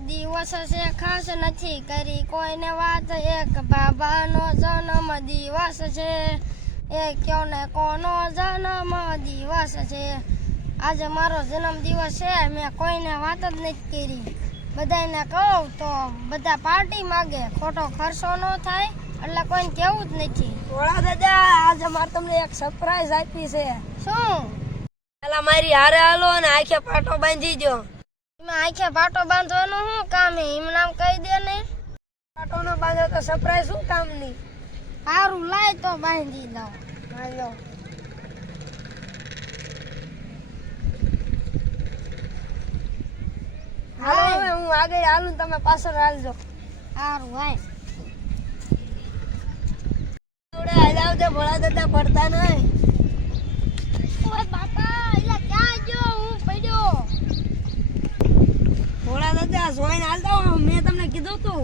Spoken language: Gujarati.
દિવસ છે ખાસ નથી કરી કોઈને વાત એક બાબાનો જન્મ દિવસ છે એ કયો ને કોનો જન્મ દિવસ છે આજે મારો જન્મ દિવસ છે મેં કોઈને વાત જ નથી કરી બધાને કહું તો બધા પાર્ટી માગે ખોટો ખર્ચો ન થાય એટલે કોઈને કેવું જ નથી ભોળા દાદા આજે મારે તમને એક સરપ્રાઈઝ આપી છે શું પેલા મારી હારે હાલો અને આંખે પાટો બાંધી દો એમાં આંખે પાટો બાંધવાનું શું કામ એમ નામ કહી દે ને પાટો ન બાંધો તો સરપ્રાઈઝ શું કામની સારું લાય તો બાંધી દઉં હાલો હાલો હવે હું આગળ હાલું તમે પાછળ હાલજો સારું ભાઈ થોડા હલાવજો ભોળા દાદા પડતા નહીં ઓય બાપા એલા ક્યાં ગયો હું પડ્યો ભોળા દાદા જોઈને હાલતા મેં તમને કીધું તું